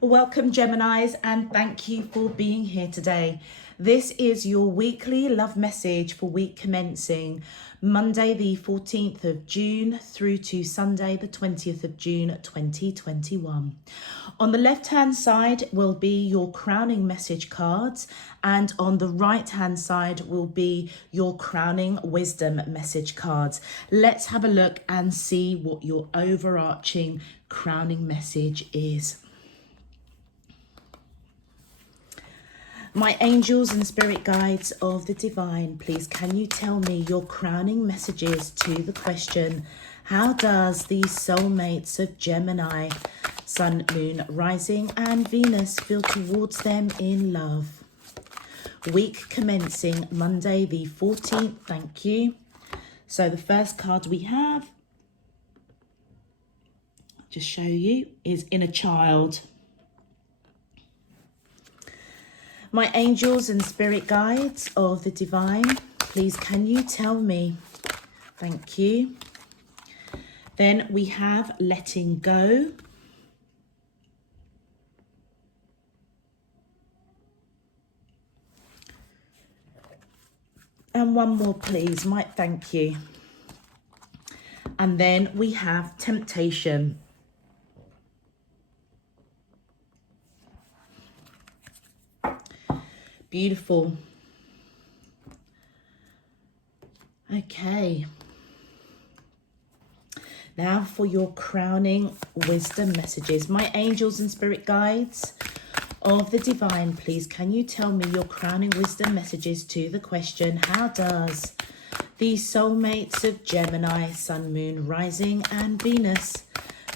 Welcome, Geminis, and thank you for being here today. This is your weekly love message for week commencing Monday the 14th of June through to Sunday the 20th of June 2021. On the left-hand side will be your crowning message cards, and on the right-hand side will be your crowning wisdom message cards. Let's have a look and see what your overarching crowning message is. My angels and spirit guides of the divine, please can you tell me your crowning messages to the question, how does these soulmates of Gemini, Sun, Moon, Rising and Venus feel towards them in love? Week commencing Monday the 14th, thank you. So the first card we have, I'll just show you, is Inner Child. My angels and spirit guides of the divine, please can you tell me? Thank you. Then we have Letting Go. And one more, please. Thank you. And then we have Temptation. Beautiful. Okay. Now for your crowning wisdom messages. My angels and spirit guides of the divine, please can you tell me your crowning wisdom messages to the question, how does these soulmates of Gemini, Sun, Moon, Rising and Venus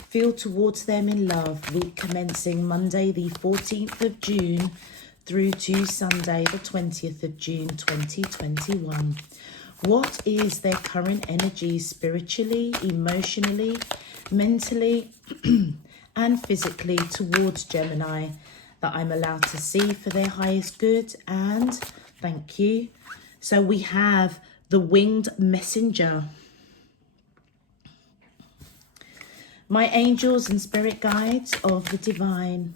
feel towards them in love? Week commencing Monday the 14th of June through to Sunday the 20th of June 2021. What is their current energy spiritually, emotionally, mentally and physically towards Gemini that I'm allowed to see for their highest good? And thank you. So we have the Winged Messenger. My angels and spirit guides of the divine,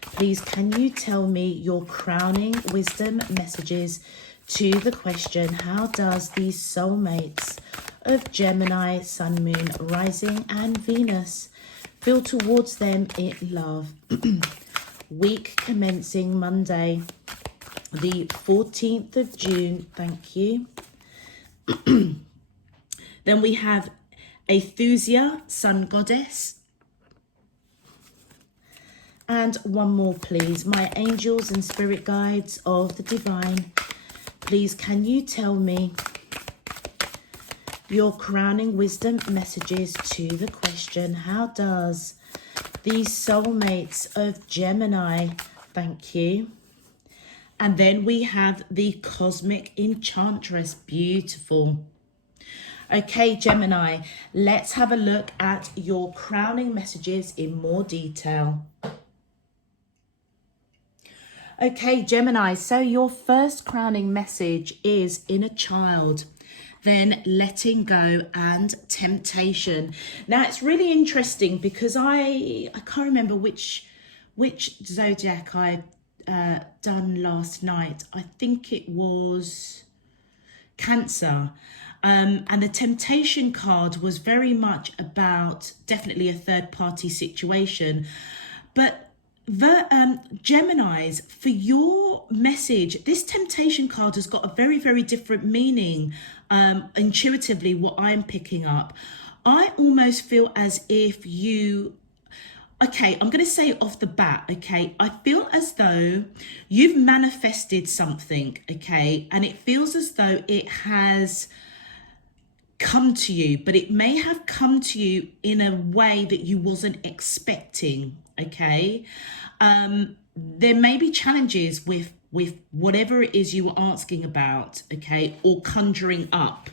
please can you tell me your crowning wisdom messages to the question, how does these soulmates of Gemini, Sun, Moon, Rising and Venus feel towards them in love? Week commencing Monday the 14th of June, thank you. Then we have Aethusia, Sun Goddess. And one more, please. My angels and spirit guides of the divine, please can you tell me your crowning wisdom messages to the question, how does these soulmates of Gemini, thank you. And then we have the Cosmic Enchantress, beautiful. Okay, Gemini, let's have a look at your crowning messages in more detail. Okay, Gemini, so your first crowning message is Inner Child, then Letting Go and Temptation. Now, it's really interesting because I can't remember which zodiac I done last night. I think it was Cancer. And the Temptation card was very much about definitely a third party situation. But Geminis, for your message, this Temptation card has got a very, very different meaning. Intuitively, what I'm picking up, I almost feel as if you, okay, I'm going to say it off the bat, okay, I feel as though you've manifested something, okay, and it feels as though it has come to you, but it may have come to you in a way that you wasn't expecting. Okay, there may be challenges with whatever it is you were asking about, okay, or conjuring up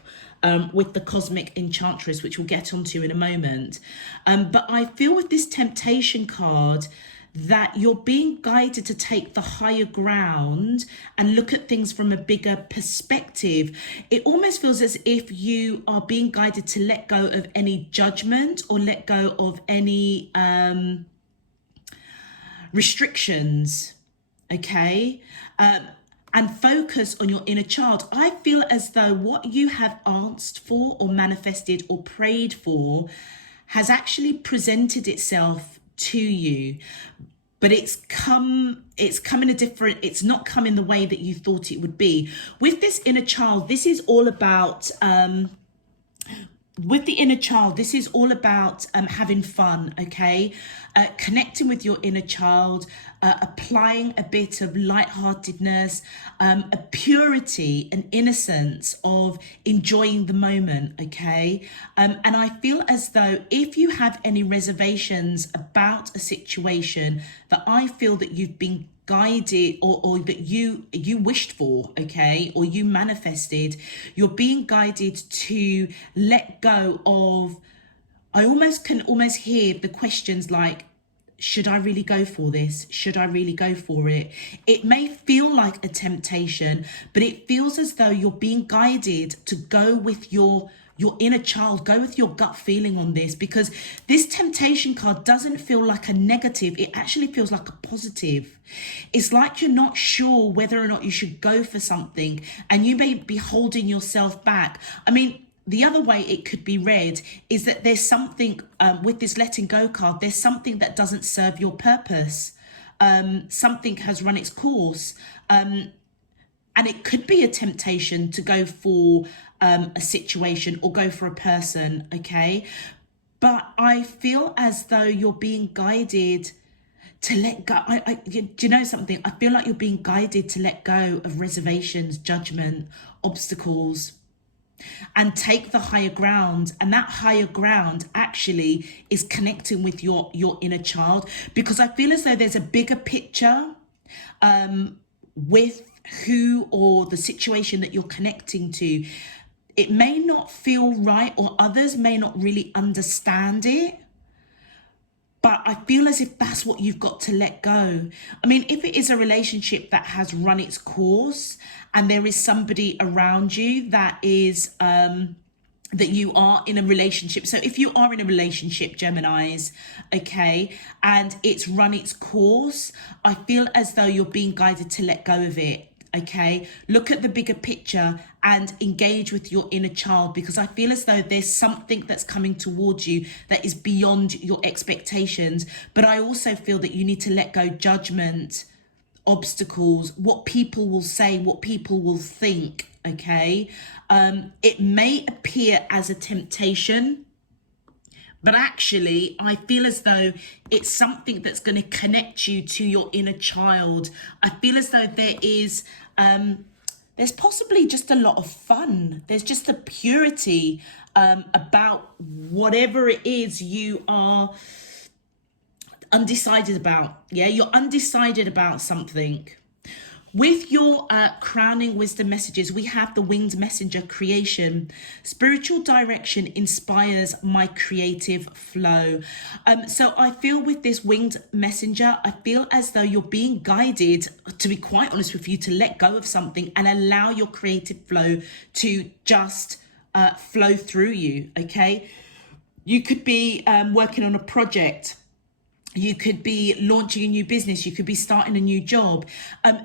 with the Cosmic Enchantress, which we'll get onto in a moment. But I feel with this Temptation card that you're being guided to take the higher ground and look at things from a bigger perspective. It almost feels as if you are being guided to let go of any judgment or let go of any restrictions, okay? And focus on your inner child. I feel as though what you have asked for or manifested or prayed for has actually presented itself to you, but it's not come in the way that you thought it would be. With this inner child, this is all about having fun, okay? Connecting with your inner child, applying a bit of lightheartedness, a purity and innocence of enjoying the moment, okay? And I feel as though if you have any reservations about a situation that I feel that you've been guided or that you wished for, okay, or you manifested, you're being guided to let go of. I can almost hear the questions like, should I really go for this? Should I really go for it? It may feel like a temptation, but it feels as though you're being guided to go with your inner child, go with your gut feeling on this, because this temptation card doesn't feel like a negative. It actually feels like a positive. It's like you're not sure whether or not you should go for something, and you may be holding yourself back. I mean, the other way it could be read is that there's something with this letting go card, there's something that doesn't serve your purpose. Something has run its course. And it could be a temptation to go for a situation or go for a person, okay? But I feel as though you're being guided to let go. Do you know something? I feel like you're being guided to let go of reservations, judgment, obstacles, and take the higher ground. And that higher ground actually is connecting with your inner child, because I feel as though there's a bigger picture with who or the situation that you're connecting to. It may not feel right, or others may not really understand it, but I feel as if that's what you've got to let go. I mean, if it is a relationship that has run its course and there is somebody around you that is that you are in a relationship. So if you are in a relationship, Geminis, okay, and it's run its course, I feel as though you're being guided to let go of it. Okay, look at the bigger picture and engage with your inner child, because I feel as though there's something that's coming towards you that is beyond your expectations. But I also feel that you need to let go judgment, obstacles, what people will say, what people will think. Okay, it may appear as a temptation, but actually, I feel as though it's something that's going to connect you to your inner child. I feel as though there's possibly just a lot of fun. There's just a purity about whatever it is you are undecided about. Yeah, you're undecided about something. With your crowning wisdom messages, we have the winged messenger creation. Spiritual direction inspires my creative flow. So I feel with this winged messenger, I feel as though you're being guided, to be quite honest with you, to let go of something and allow your creative flow to just flow through you, okay? You could be working on a project. You could be launching a new business. You could be starting a new job.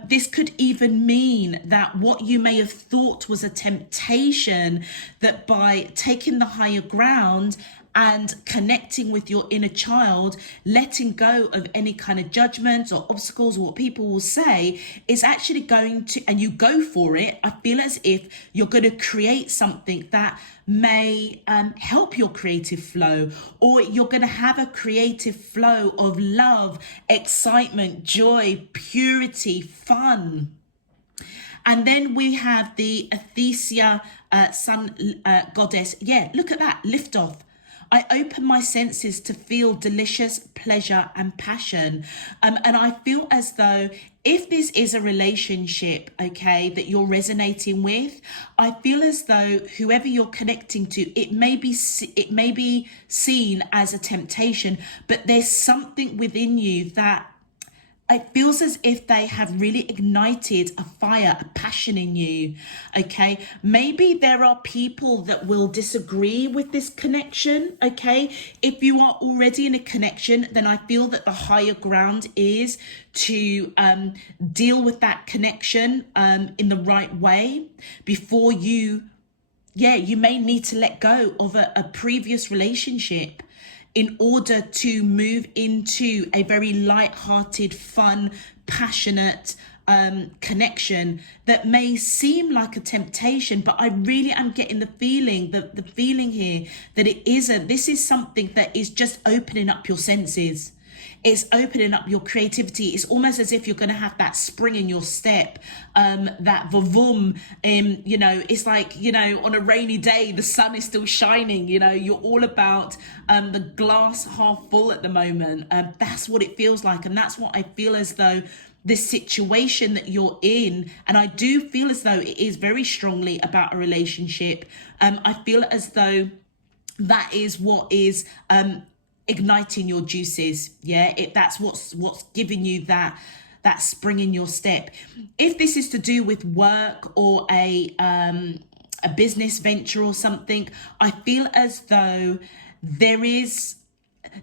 This could even mean that what you may have thought was a temptation, that by taking the higher ground and connecting with your inner child, letting go of any kind of judgments or obstacles or what people will say, is actually going to, and you go for it, I feel as if you're going to create something that may help your creative flow, or you're going to have a creative flow of love, excitement, joy, purity, fun. And then we have the Athesia sun goddess. Yeah, look at that, lift off. I open my senses to feel delicious pleasure and passion. And I feel as though if this is a relationship, okay, that you're resonating with, I feel as though whoever you're connecting to, it may be seen as a temptation, but there's something within you that it feels as if they have really ignited a fire, a passion in you. Okay, maybe there are people that will disagree with this connection. Okay, if you are already in a connection, then I feel that the higher ground is to deal with that connection in the right way before you, you may need to let go of a previous relationship in order to move into a very light-hearted, fun, passionate connection that may seem like a temptation, but I really am getting the feeling, the feeling here that it isn't. This is something that is just opening up your senses. It's opening up your creativity. It's almost as if you're going to have that spring in your step, that vavum. It's like, on a rainy day, the sun is still shining. You're all about the glass half full at the moment. That's what it feels like. And that's what I feel as though this situation that you're in, and I do feel as though it is very strongly about a relationship. I feel as though that is what is igniting your juices. That's what's giving you that spring in your step. If this is to do with work or a business venture or something, I feel as though there is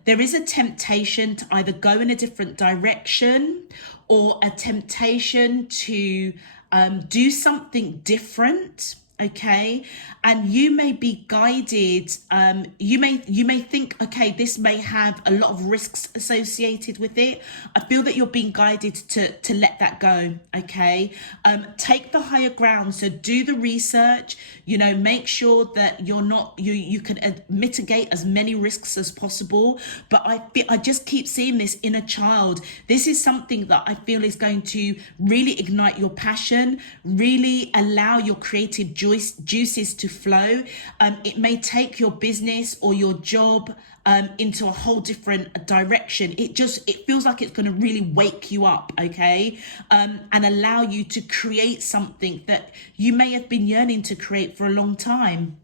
a temptation to either go in a different direction or a temptation to do something different. Okay, and you may be guided. You may think, okay, this may have a lot of risks associated with it. I feel that you're being guided to let that go. Okay, take the higher ground. So do the research. Make sure that you're not you can mitigate as many risks as possible. But I just keep seeing this inner child. This is something that I feel is going to really ignite your passion, really allow your creative juices to flow. It may take your business or your job into a whole different direction. It feels like it's going to really wake you up, okay, and allow you to create something that you may have been yearning to create for a long time.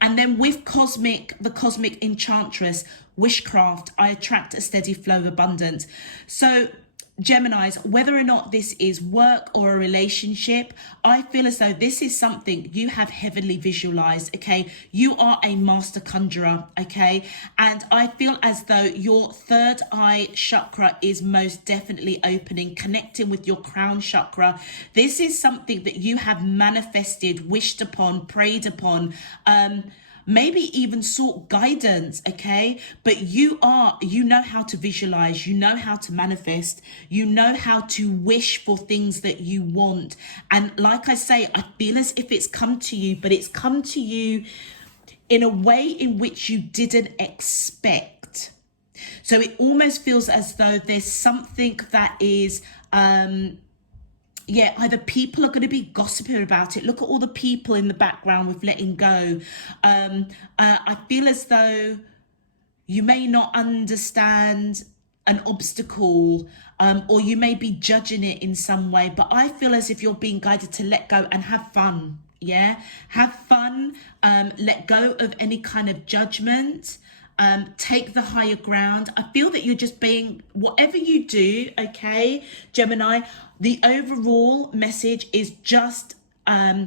And then with the cosmic enchantress, witchcraft, I attract a steady flow of abundance. So Geminis, whether or not this is work or a relationship, I feel as though this is something you have heavily visualized, okay? You are a master conjurer, okay? And I feel as though your third eye chakra is most definitely opening, connecting with your crown chakra. This is something that you have manifested, wished upon, prayed upon, maybe even sought guidance, okay? But you know how to visualize, you know how to manifest, you know how to wish for things that you want. And like I say, I feel as if it's come to you, but it's come to you in a way in which you didn't expect. So it almost feels as though there's something that is either people are going to be gossiping about it. Look at all the people in the background with letting go. I feel as though you may not understand an obstacle, or you may be judging it in some way, but I feel as if you're being guided to let go and have fun. Have fun, let go of any kind of judgment. Take the higher ground. I feel that you're just being, whatever you do, okay, Gemini, the overall message is just, I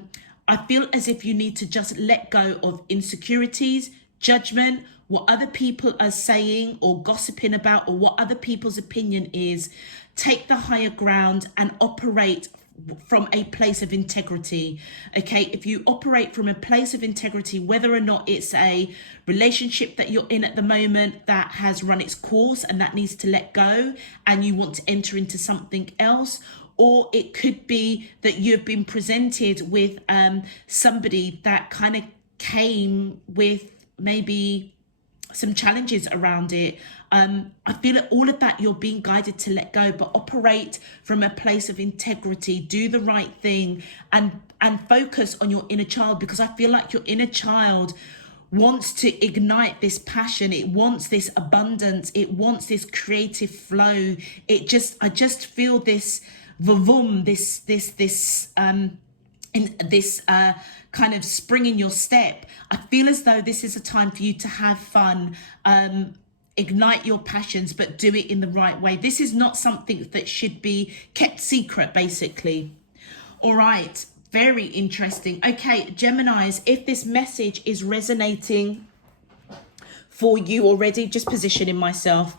feel as if you need to just let go of insecurities, judgment, what other people are saying or gossiping about, or what other people's opinion is. Take the higher ground and operate from a place of integrity. Okay, if you operate from a place of integrity, whether or not it's a relationship that you're in at the moment that has run its course and that needs to let go and you want to enter into something else, or it could be that you've been presented with somebody that kind of came with maybe some challenges around it. I feel that all of that you're being guided to let go, but operate from a place of integrity, do the right thing, and focus on your inner child, because I feel like your inner child wants to ignite this passion. It wants this abundance. It wants this creative flow. I just feel this vavum, this kind of spring in your step. I feel as though this is a time for you to have fun, ignite your passions, but do it in the right way. This is not something that should be kept secret, basically. All right, very interesting. Okay, Geminis, if this message is resonating for you already, just positioning myself,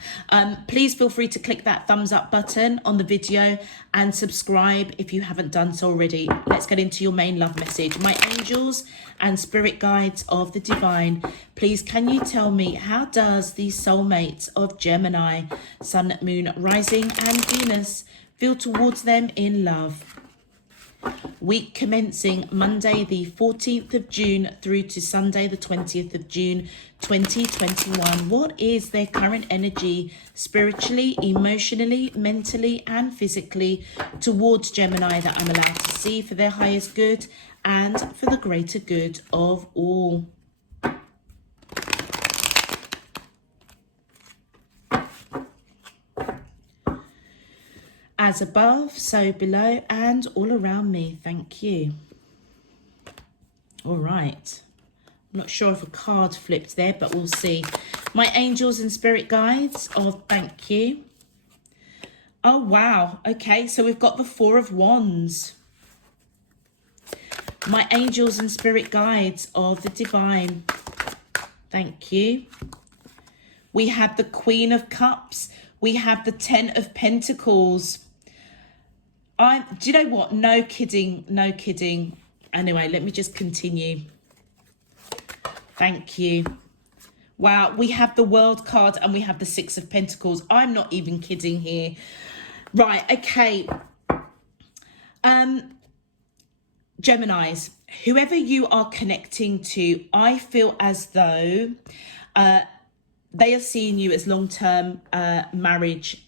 please feel free to click that thumbs up button on the video and subscribe if you haven't done so already. Let's get into your main love message. My angels and spirit guides of the divine, please can you tell me, how does the soulmates of Gemini, sun, moon, rising and Venus feel towards them in love? Week commencing Monday the 14th of June through to Sunday the 20th of June 2021. What is their current energy spiritually, emotionally, mentally and physically towards Gemini that I'm allowed to see for their highest good and for the greater good of all? As above, so below, and all around me. Thank you. All right. I'm not sure if a card flipped there, but we'll see. My angels and spirit guides. Oh, thank you. Oh, wow. Okay, so we've got the Four of Wands. My angels and spirit guides of the divine. Thank you. We have the Queen of Cups. We have the Ten of Pentacles. Do you know what? No kidding. No kidding. Anyway, let me just continue. Thank you. Wow, we have the World card and we have the Six of Pentacles. I'm not even kidding here. Right, okay. Geminis, whoever you are connecting to, I feel as though they are seeing you as long-term marriage,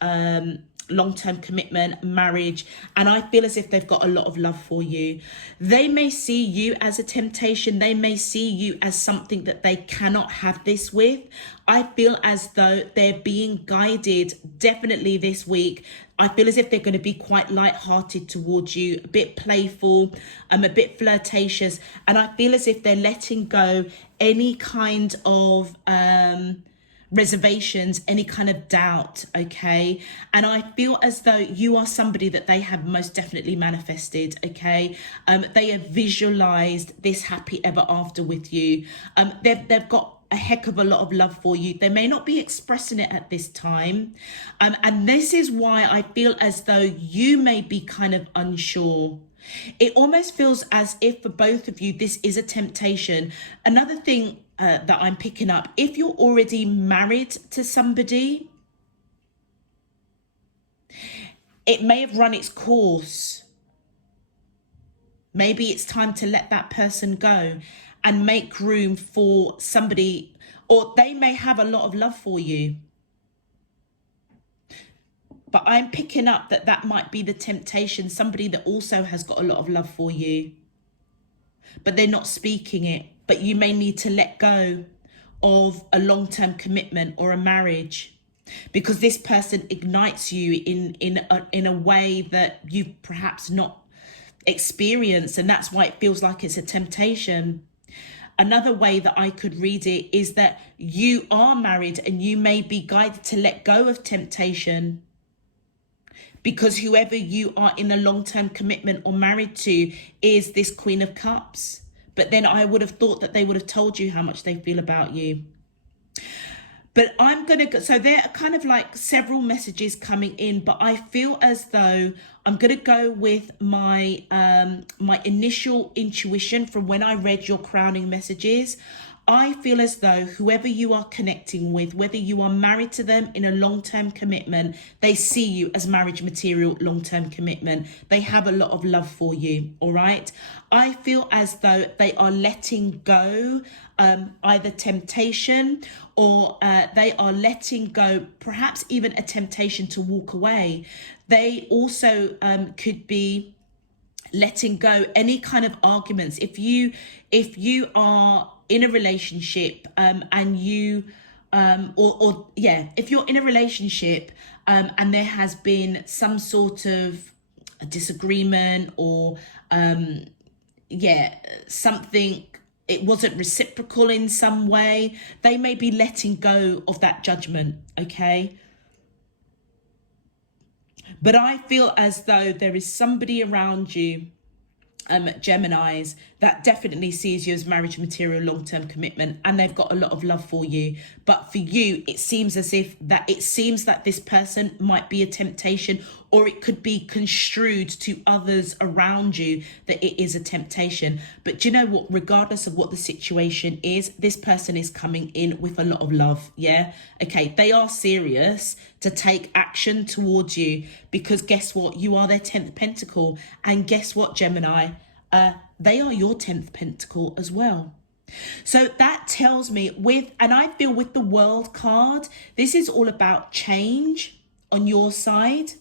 long-term commitment, marriage, and I feel as if they've got a lot of love for you. They may see you as a temptation. They may see you as something that they cannot have this with. I feel as though they're being guided definitely this week. I feel as if they're going to be quite light-hearted towards you, a bit playful, a bit flirtatious, and I feel as if they're letting go any kind of reservations, any kind of doubt, okay? And I feel as though you are somebody that they have most definitely manifested, okay? They have visualized this happy ever after with you. They've got a heck of a lot of love for you. They may not be expressing it at this time. And this is why I feel as though you may be kind of unsure. It almost feels as if for both of you, this is a temptation. Another thing that I'm picking up, if you're already married to somebody, it may have run its course. Maybe it's time to let that person go and make room for somebody, or they may have a lot of love for you. But I'm picking up that that might be the temptation, somebody that also has got a lot of love for you, but they're not speaking it. But you may need to let go of a long-term commitment or a marriage, because this person ignites you in a way that you've perhaps not experienced, and that's why it feels like it's a temptation. Another way that I could read it is that you are married and you may be guided to let go of temptation, because whoever you are in a long-term commitment or married to is this Queen of Cups. But then I would have thought that they would have told you how much they feel about you. But I'm going to go, so there are kind of like several messages coming in, but I feel as though I'm going to go with my my initial intuition from when I read your crowning messages. I feel as though whoever you are connecting with, whether you are married to them in a long-term commitment, they see you as marriage material, long-term commitment. They have a lot of love for you, all right? I feel as though they are letting go either temptation, or they are letting go perhaps even a temptation to walk away. They also could be letting go any kind of arguments. If you are in a relationship and you if you're in a relationship and there has been some sort of a disagreement or something it wasn't reciprocal in some way. They may be letting go of that judgment, okay? But I feel as though there is somebody around you, Geminis, that definitely sees you as marriage material, long-term commitment, and they've got a lot of love for you. But for you, it seems as if that this person might be a temptation, or it could be construed to others around you that it is a temptation. But do you know what? Regardless of what the situation is, this person is coming in with a lot of love. Yeah. Okay. They are serious to take action towards you, because guess what? You are their 10th pentacle. And guess what, Gemini? They are your 10th pentacle as well. So that tells me and I feel with the World card, this is all about change on your side.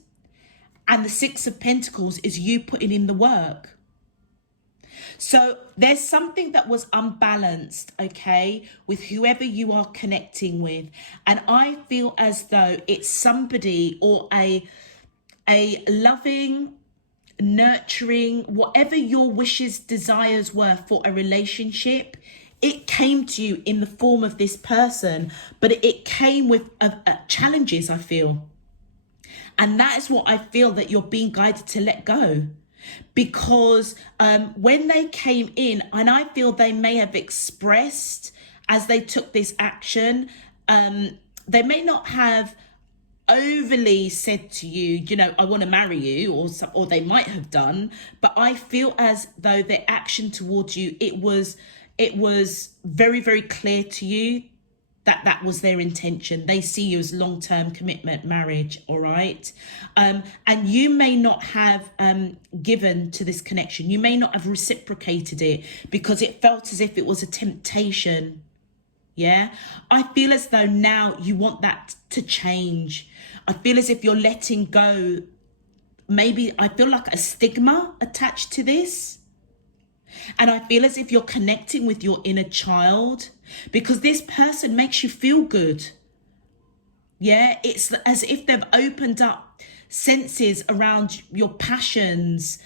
And the 6 of Pentacles is you putting in the work. So there's something that was unbalanced, okay, with whoever you are connecting with. And I feel as though it's somebody or a loving, nurturing, whatever your wishes, desires were for a relationship, it came to you in the form of this person, but it came with challenges, I feel. And that is what I feel that you're being guided to let go. Because when they came in, and I feel they may have expressed as they took this action, they may not have overly said to you, you know, I want to marry you, or they might have done, but I feel as though their action towards you, it was very, very clear to you that was their intention. They see you as long-term commitment, marriage, all right? And you may not have given to this connection. You may not have reciprocated it because it felt as if it was a temptation. Yeah, I feel as though now you want that to change. I feel as if you're letting go. Maybe I feel like a stigma attached to this. And I feel as if you're connecting with your inner child, because this person makes you feel good. Yeah, it's as if they've opened up senses around your passions.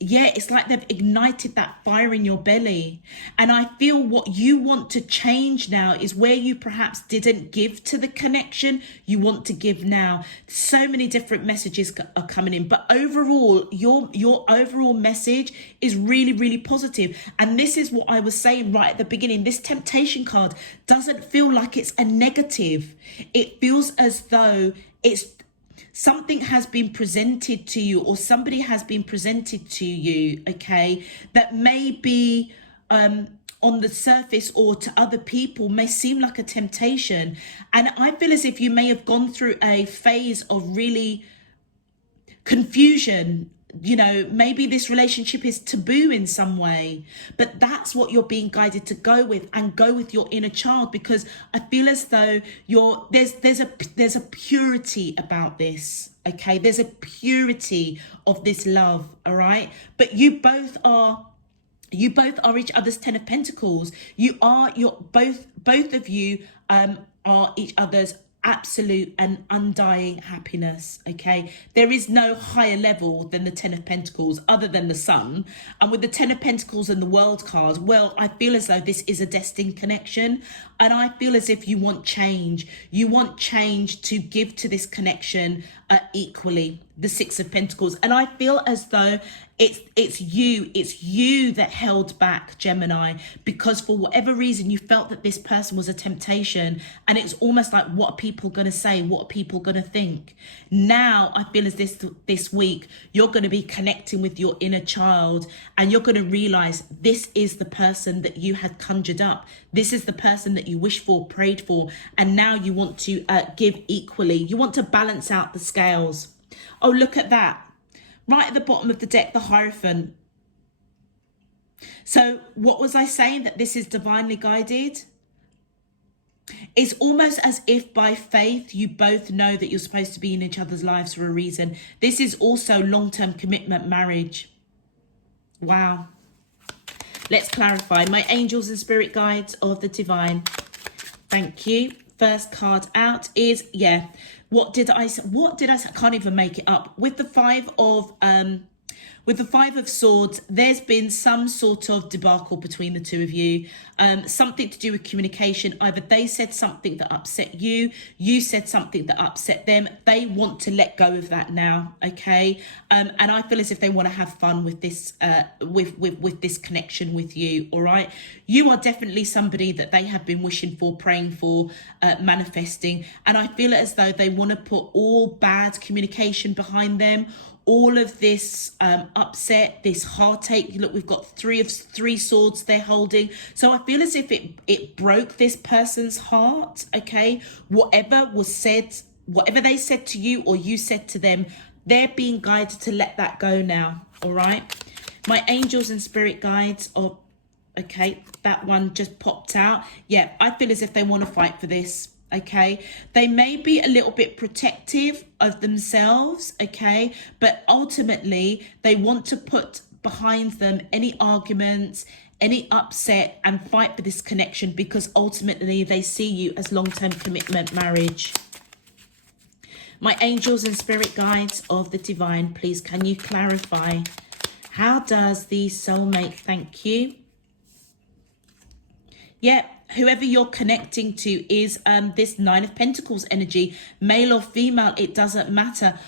Yeah, it's like they've ignited that fire in your belly. And I feel what you want to change now is where you perhaps didn't give to the connection, you want to give now. So many different messages are coming in, but overall, your overall message is really, really positive. And this is what I was saying right at the beginning. This temptation card doesn't feel like it's a negative. It feels as though it's something has been presented to you, or somebody has been presented to you, okay, that may be on the surface or to other people may seem like a temptation. And I feel as if you may have gone through a phase of really confusion. You know, maybe this relationship is taboo in some way, but that's what you're being guided to go with, and go with your inner child, because I feel as though there's a purity about this. Okay, there's a purity of this love. All right, but you both are each other's 10 of Pentacles. Both of you are each other's absolute and undying happiness. Okay, there is no higher level than the 10 of Pentacles other than the Sun. And with the 10 of Pentacles and the World card, well, I feel as though this is a destined connection, and I feel as if you want change to give to this connection equally, the 6 of Pentacles. And I feel as though it's you that held back, Gemini, because for whatever reason you felt that this person was a temptation, and it's almost like, what are people going to say, what are people going to think? Now I feel as this week you're going to be connecting with your inner child, and you're going to realize this is the person that you had conjured up, this is the person that you wished for, prayed for, and now you want to give equally. You want to balance out the scales. Oh, look at that. Right at the bottom of the deck, the Hierophant. So what was I saying? That this is divinely guided? It's almost as if by faith you both know that you're supposed to be in each other's lives for a reason. This is also long-term commitment, marriage. Wow. Let's clarify. My angels and spirit guides of the divine. Thank you. First card out is, yeah. What did I say? I can't even make it up. With the 5 of With the Five of Swords, there's been some sort of debacle between the two of you, something to do with communication. Either they said something that upset you, you said something that upset them. They want to let go of that now, okay? And I feel as if they want to have fun with this, with this connection with you, all right? You are definitely somebody that they have been wishing for, praying for, manifesting. And I feel as though they want to put all bad communication behind them, all of this upset, this heartache. Look, we've got three swords they're holding. So I feel as if it broke this person's heart, okay? Whatever was said, whatever they said to you or you said to them, they're being guided to let that go now, all right? My angels and spirit guides are, okay, that one just popped out. Yeah, I feel as if they want to fight for this. Okay, they may be a little bit protective of themselves, okay, but ultimately they want to put behind them any arguments, any upset, and fight for this connection, because ultimately they see you as long-term commitment, marriage. My angels and spirit guides of the divine, please can you clarify, how does the soulmate thank you? Yeah, whoever you're connecting to is this Nine of Pentacles energy, male or female, it doesn't matter.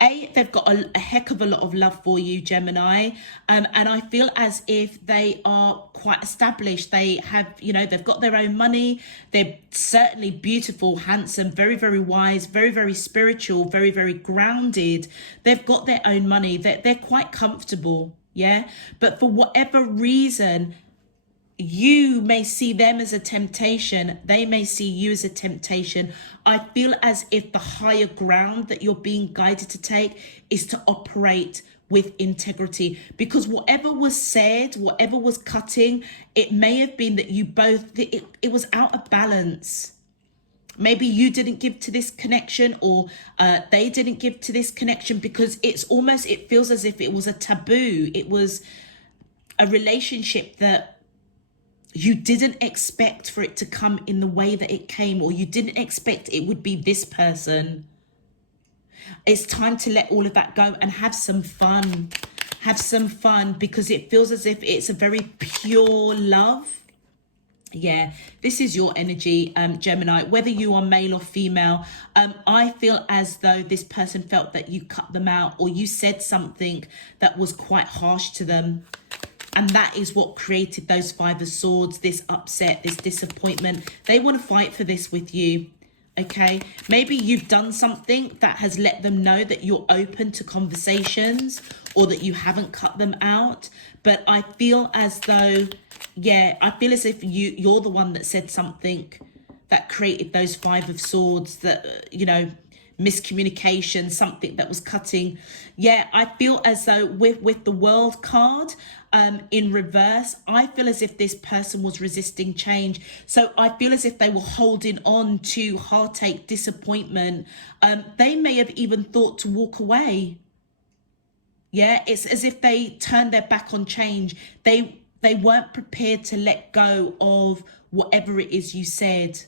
They've got a heck of a lot of love for you, Gemini, and I feel as if they are quite established. They have, you know, they've got their own money. They're certainly beautiful, handsome, very, very wise, very, very spiritual, very, very grounded. They've got their own money. They're quite comfortable, yeah? But for whatever reason, you may see them as a temptation. They may see you as a temptation. I feel as if the higher ground that you're being guided to take is to operate with integrity, because whatever was said, whatever was cutting, it may have been that you both, it was out of balance. Maybe you didn't give to this connection, or they didn't give to this connection, because it's almost, it feels as if it was a taboo. It was a relationship that you didn't expect for it to come in the way that it came, or you didn't expect it would be this person. It's time to let all of that go and have some fun. Have some fun, because it feels as if it's a very pure love. Yeah, this is your energy, Gemini, whether you are male or female. I feel as though this person felt that you cut them out, or you said something that was quite harsh to them. And that is what created those Five of Swords, this upset, this disappointment. They want to fight for this with you, okay? Maybe you've done something that has let them know that you're open to conversations, or that you haven't cut them out. But I feel as though, yeah, I feel as if you're the one that said something that created those Five of Swords, that, you know, miscommunication, something that was cutting. Yeah, I feel as though with the World card in reverse, I feel as if this person was resisting change. So I feel as if they were holding on to heartache, disappointment. They may have even thought to walk away. Yeah, it's as if they turned their back on change. They weren't prepared to let go of whatever it is you said.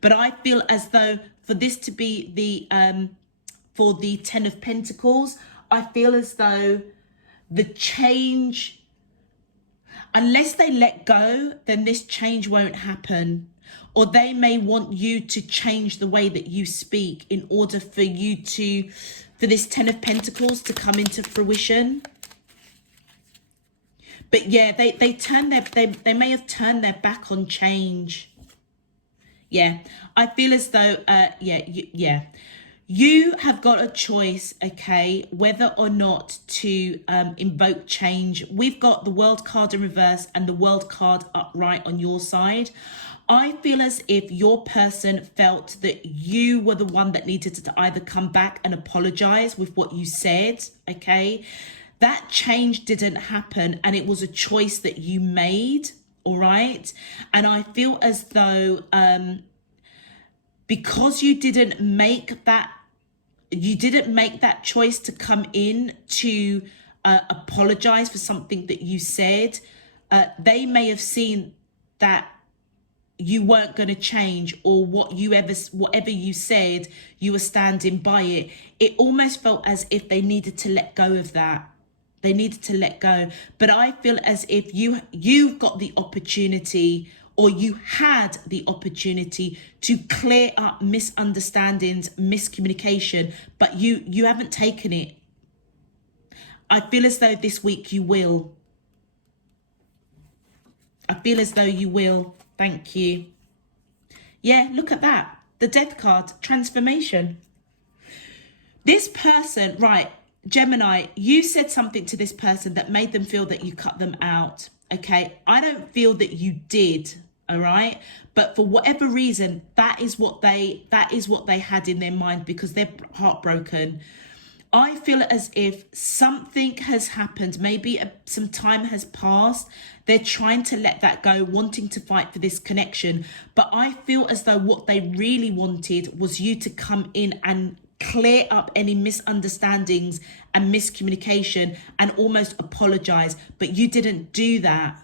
But I feel as though for this to be the for the Ten of Pentacles, I feel as though the change, unless they let go, then this change won't happen. Or they may want you to change the way that you speak in order for you to, for this Ten of Pentacles to come into fruition. But yeah, they may have turned their back on change. Yeah, I feel as though, you have got a choice, okay, whether or not to invoke change. We've got the World card in reverse and the World card upright on your side. I feel as if your person felt that you were the one that needed to either come back and apologize with what you said, okay? That change didn't happen, and it was a choice that you made. All right. And I feel as though because you didn't make that choice to come in to apologize for something that you said, they may have seen that you weren't going to change, or whatever you said, you were standing by it. It almost felt as if they needed to let go of that. They needed to let go. But I feel as if you've got the opportunity, or you had the opportunity to clear up misunderstandings, miscommunication, but you haven't taken it. I feel as though this week you will. I feel as though you will. Thank you. Yeah, look at that. The Death card, transformation. This person, right, Gemini, you said something to this person that made them feel that you cut them out. Okay, I don't feel that you did. All right, but for whatever reason, that is what they had in their mind, because they're heartbroken. I feel as if something has happened, maybe some time has passed. They're trying to let that go, wanting to fight for this connection. But I feel as though what they really wanted was you to come in and clear up any misunderstandings and miscommunication and almost apologize. But you didn't do that.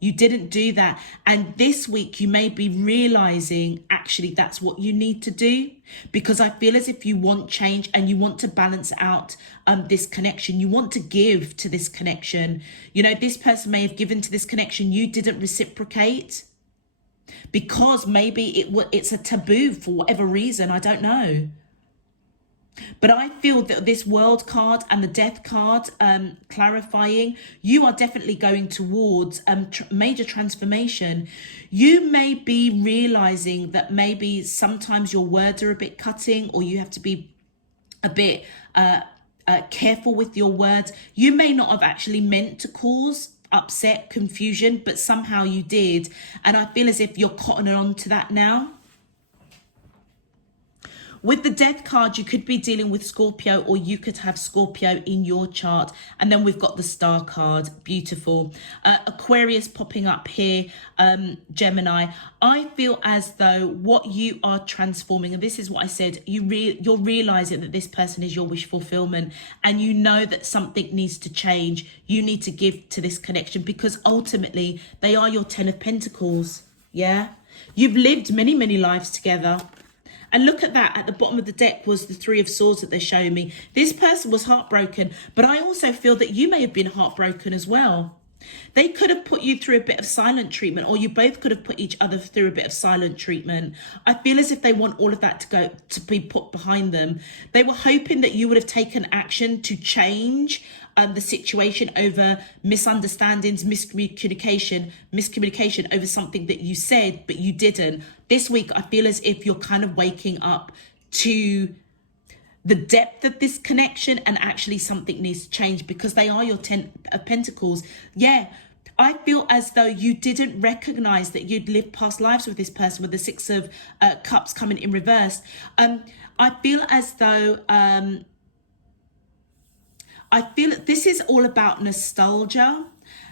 You didn't do that. And this week you may be realizing actually that's what you need to do, because I feel as if you want change and you want to balance out this connection. You want to give to this connection. You know, this person may have given to this connection. You didn't reciprocate because maybe it's a taboo for whatever reason. I don't know. But I feel that this World card and the Death card clarifying, you are definitely going towards major transformation. You may be realizing that maybe sometimes your words are a bit cutting, or you have to be a bit careful with your words. You may not have actually meant to cause upset, confusion, but somehow you did. And I feel as if you're cottoning on to that now. With the Death card, you could be dealing with Scorpio, or you could have Scorpio in your chart. And then we've got the Star card. Beautiful. Aquarius popping up here, Gemini. I feel as though what you are transforming, and this is what I said, you're realizing that this person is your wish fulfillment, and you know that something needs to change. You need to give to this connection, because ultimately they are your 10 of Pentacles. Yeah. You've lived many, many lives together. And look at that, at the bottom of the deck was the Three of Swords that they're showing me. This person was heartbroken, but I also feel that you may have been heartbroken as well. They could have put you through a bit of silent treatment, or you both could have put each other through a bit of silent treatment. I feel as if they want all of that to be put behind them. They were hoping that you would have taken action to change the situation over misunderstandings, miscommunication over something that you said, but you didn't. This week, I feel as if you're kind of waking up to the depth of this connection, and actually something needs to change, because they are your 10 of Pentacles. Yeah, I feel as though you didn't recognize that you'd lived past lives with this person, with the Six of Cups coming in reverse. I feel as though this is all about nostalgia.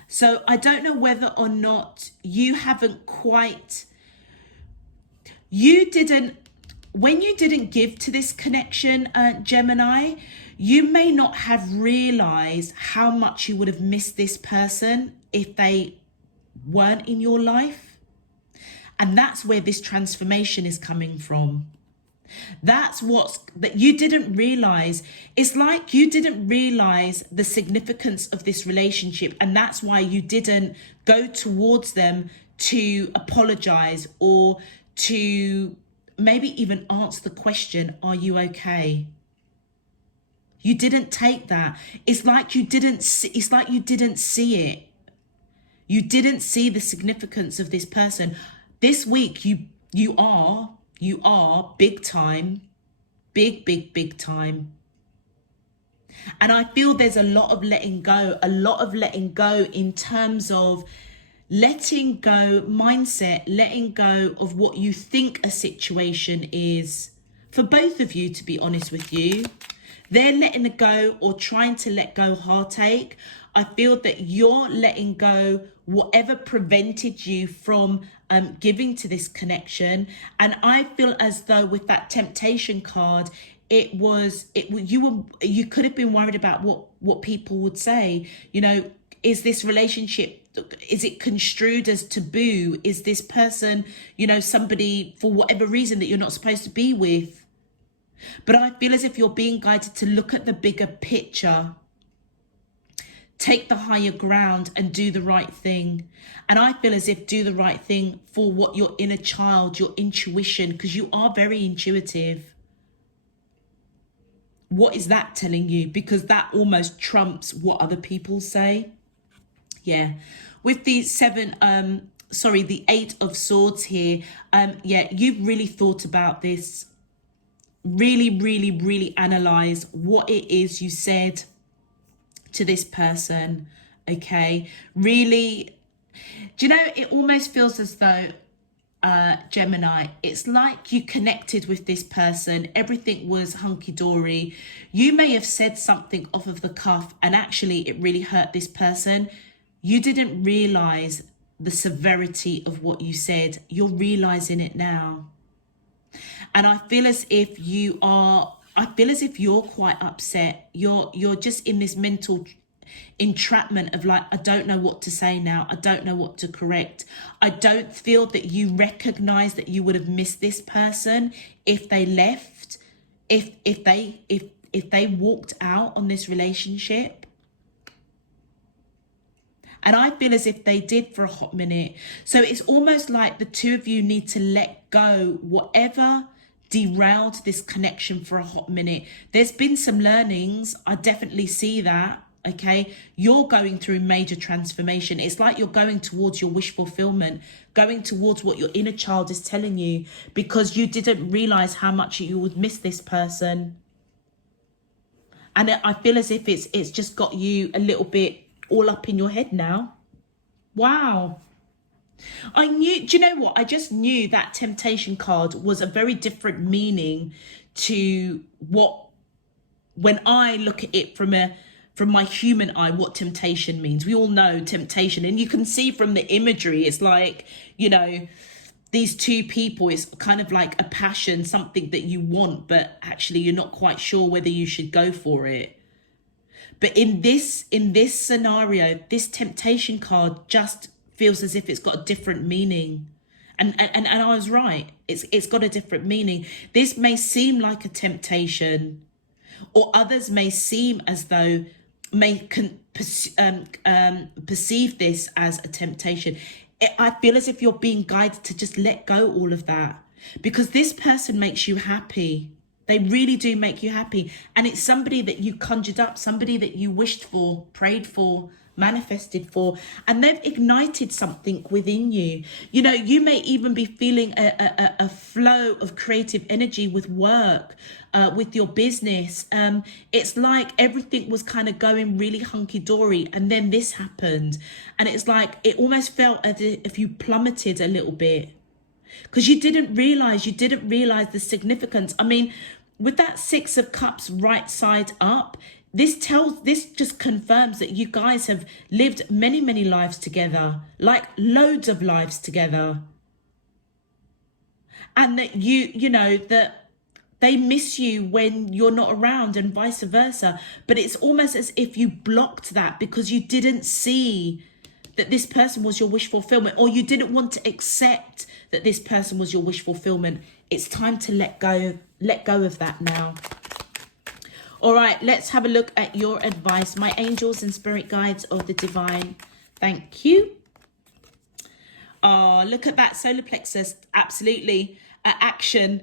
So I don't know whether or not you haven't quite, when you didn't give to this connection, Gemini, you may not have realized how much you would have missed this person if they weren't in your life. And that's where this transformation is coming from. That's that you didn't realize. It's like you didn't realize the significance of this relationship, and that's why you didn't go towards them to apologize, or to maybe even answer the question, are you okay? You didn't take that. It's like you didn't see it. You didn't see the significance of this person. This week you are big time, big time. And I feel there's a lot of letting go in terms of letting go mindset, letting go of what you think a situation is. For both of you, to be honest with you, they're letting it go, or trying to let go heartache. I feel that you're letting go whatever prevented you from giving to this connection. And I feel as though with that Temptation card, you could have been worried about what people would say. You know, is this relationship is it construed as taboo? Is this person, you know, somebody for whatever reason that you're not supposed to be with? But I feel as if you're being guided to look at the bigger picture, take the higher ground and do the right thing. And I feel as if do the right thing for what your inner child, your intuition, because you are very intuitive. What is that telling you? Because that almost trumps what other people say. Yeah. With the the 8 of Swords here, yeah, you've really thought about this. Really analyze what it is you said to this person. Okay, really, do you know, it almost feels as though Gemini, it's like you connected with this person, everything was hunky-dory, you may have said something off of the cuff and actually it really hurt this person. You didn't realize the severity of what you said. You're realizing it now. And I feel as if you're quite upset. You're just in this mental entrapment of like, I don't know what to say now. I don't know what to correct. I don't feel that you recognize that you would have missed this person if they left, if they walked out on this relationship. And I feel as if they did for a hot minute. So it's almost like the two of you need to let go whatever derailed this connection for a hot minute. There's been some learnings. I definitely see that. Okay. You're going through major transformation. It's like you're going towards your wish fulfillment, going towards what your inner child is telling you, because you didn't realize how much you would miss this person. And I feel as if it's just got you a little bit all up in your head now. Wow. I knew, do you know what? I just knew that temptation card was a very different meaning to what, when I look at it from my human eye, what temptation means. We all know temptation, and you can see from the imagery, it's like, you know, these two people, it's kind of like a passion, something that you want, but actually you're not quite sure whether you should go for it. But in this scenario, this temptation card just feels as if it's got a different meaning. And I was right. It's got a different meaning. This may seem like a temptation, or others may seem as though perceive this as a temptation. I feel as if you're being guided to just let go all of that, because this person makes you happy. They really do make you happy. And it's somebody that you conjured up, somebody that you wished for, prayed for, manifested for, and they've ignited something within you. You know, you may even be feeling a flow of creative energy with work, with your business. It's like everything was kind of going really hunky-dory, and then this happened. And it's like, it almost felt as if you plummeted a little bit, because you didn't realize the significance. I mean, with that 6 of Cups right side up, this just confirms that you guys have lived many lives together, like loads of lives together. And that you know, that they miss you when you're not around and vice versa. But it's almost as if you blocked that because you didn't see that this person was your wish fulfillment, or you didn't want to accept that this person was your wish fulfillment. It's time to let go of that now. All right, let's have a look at your advice. My angels and spirit guides of the divine. Thank you. Oh, look at that solar plexus. Absolutely. Action,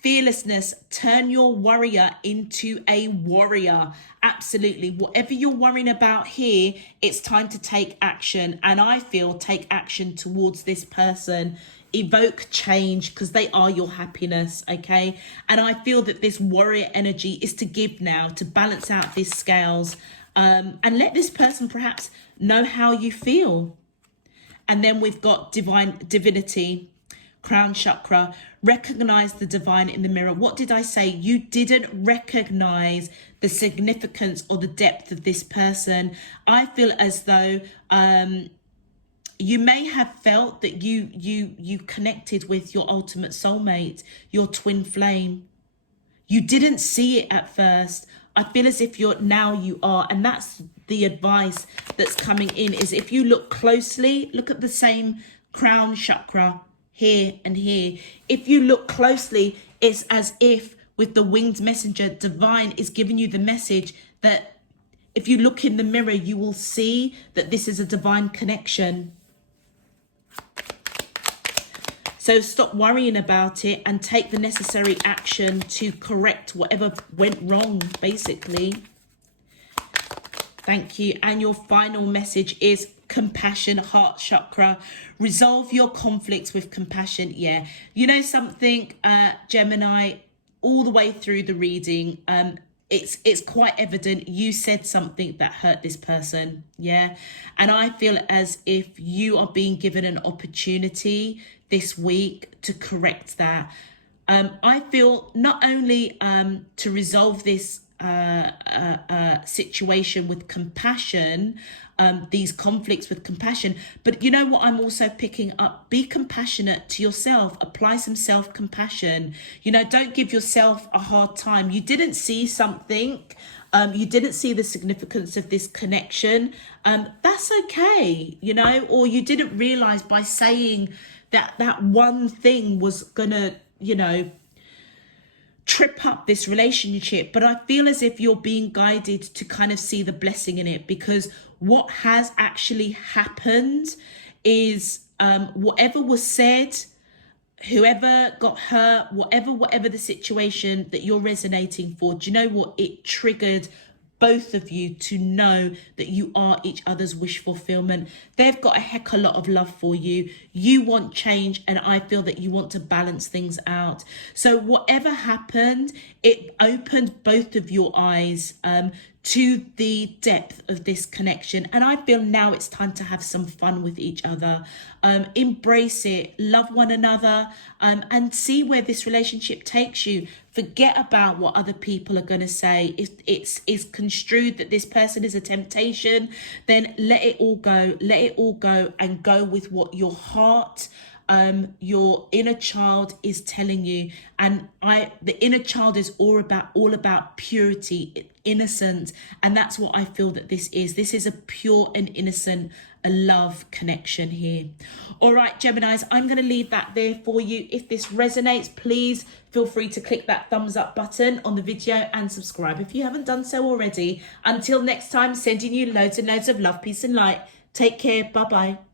fearlessness. Turn your warrior into a warrior. Absolutely. Whatever you're worrying about here, it's time to take action. And I feel take action towards this person. Evoke change, because they are your happiness. Okay. And I feel that this warrior energy is to give now, to balance out these scales, and let this person perhaps know how you feel. And then we've got divinity, crown chakra. Recognize the divine in the mirror. What did I say? You didn't recognize the significance or the depth of this person. I feel as though you may have felt that you connected with your ultimate soulmate, your twin flame. You didn't see it at first. I feel as if you are, and that's the advice that's coming in, is if you look closely, look at the same crown chakra here and here. If you look closely, it's as if with the winged messenger, divine is giving you the message that if you look in the mirror, you will see that this is a divine connection. So stop worrying about it and take the necessary action to correct whatever went wrong, basically. Thank you. And your final message is compassion, heart chakra. Resolve your conflicts with compassion. Yeah. You know something, Gemini, all the way through the reading, it's quite evident you said something that hurt this person. Yeah. And I feel as if you are being given an opportunity this week to correct that. I feel not only to resolve this situation with compassion, these conflicts with compassion, but you know what I'm also picking up? Be compassionate to yourself. Apply some self-compassion. You know, don't give yourself a hard time. You didn't see something, you didn't see the significance of this connection. That's okay, you know, or you didn't realize by saying that one thing was gonna, you know, trip up this relationship. But I feel as if you're being guided to kind of see the blessing in it, because what has actually happened is whatever was said, whoever got hurt, whatever the situation that you're resonating for, do you know what? It triggered both of you to know that you are each other's wish fulfillment. They've got a heck of a lot of love for you. You want change, and I feel that you want to balance things out. So whatever happened, it opened both of your eyes to the depth of this connection. And I feel now it's time to have some fun with each other. Embrace it, love one another, and see where this relationship takes you. Forget about what other people are going to say. If it's construed that this person is a temptation, then let it all go. Let it all go and go with what your heart, your inner child is telling you. And the inner child is all about purity, innocence, and that's what I feel that this is. This is a pure and innocent love connection here. All right, Geminis, I'm going to leave that there for you. If this resonates, please feel free to click that thumbs up button on the video and subscribe if you haven't done so already. Until next time, sending you loads and loads of love, peace and light. Take care. Bye-bye.